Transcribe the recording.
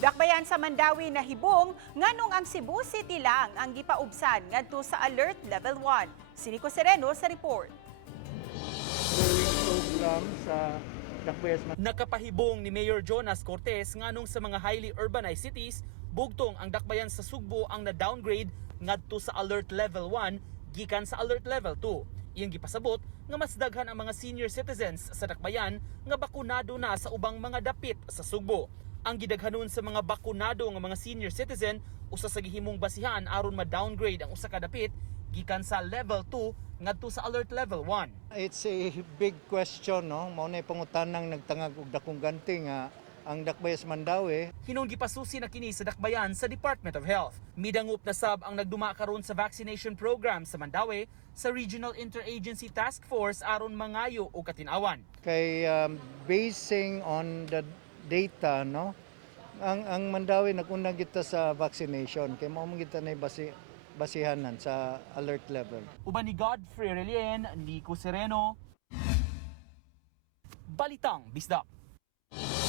Dakbayan sa Mandawi na hibong nganong ang Cebu City lang ang gipaubsan ngadto sa Alert Level 1. Si Nico Sereno sa report. Program sa Dakbayas. Nakapahibong ni Mayor Jonas Cortez nganong sa mga highly urbanized cities, bugtong ang dakbayan sa Sugbo ang na-downgrade ngadto sa Alert Level 1 gikan sa Alert Level 2. Iyang gipasabot nga mas daghan ang mga senior citizens sa dakbayan nga bakunado na sa ubang mga dapit sa Sugbo. Ang gidaghanon sa mga bakunado nga mga senior citizen usa sa gihimong basihan aron ma-downgrade ang usa ka dapit gikan sa Level 2 ngadto sa Alert Level 1. It's a big question, no? Mao nay pangutanang nagtangag og dakong ganti nga ang Dakbayas Mandawi. Hinong gipasusi na kini sa dakbayan sa Department of Health. Midangup na sab ang nagduma karon sa vaccination program sa Mandawi sa Regional Interagency Task Force aron mangayo og katinawan. Kay basing on the data, no? Ang Mandawi nag-una kita sa vaccination kay mao man kita nay basihanan sa alert level. Uban ni Godfrey Relien, Nico Sereno, Balitang Bisdak.